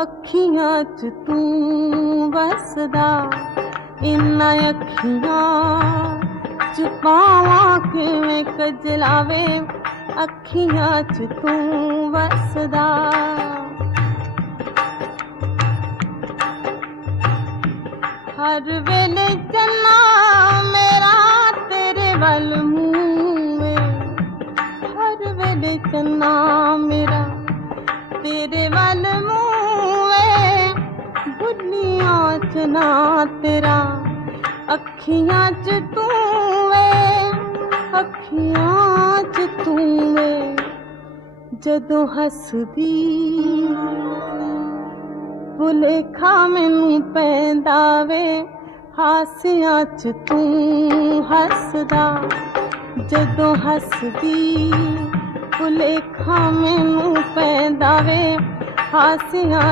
ਅੱਖੀਆਂ 'ਚ ਤੂੰ ਵਸਦਾ, ਇਨ੍ਹਾਂ ਅੱਖੀਆਂ 'ਚ ਪਾਵਾਂ ਕਿਵੇਂ ਕਜਲਾਵੇ, ਅੱਖੀਆਂ 'ਚ ਤੂੰ ਵਸਦਾ। ਹਰ ਵੇਲੇ ਚੰਨਾ ਮੇਰਾ ਤੇਰੇ ਵੱਲ ਮੂੰਹ ਵੇ, ਹਰ ਵੇਲੇ ਚੰਨਾ ਮੇਰਾ ਤੇਰੇ ਵੱਲ ਮੂੰਹ ਵੇ, ਬੁੱਲੀਆਂ 'ਚ ਨਾ ਤੇਰਾ ਅੱਖੀਆਂ 'ਚ ਤੂੰ ਵੇ, ਅੱਖੀਆਂ 'ਚ ਤੂੰ ਵੇ। ਜਦੋਂ ਹੱਸਦੀ ਭੁਲੇਖਾ ਮੈਨੂੰ ਪੈਂਦਾ ਵੇ, ਹਾਸਿਆਂ 'ਚ ਤੂੰ ਹੱਸਦਾ। ਜਦੋਂ ਹੱਸਦੀ ਭੁਲੇਖਾ ਮੈਨੂੰ ਪੈਂਦਾ ਵੇ, ਹਾਸਿਆਂ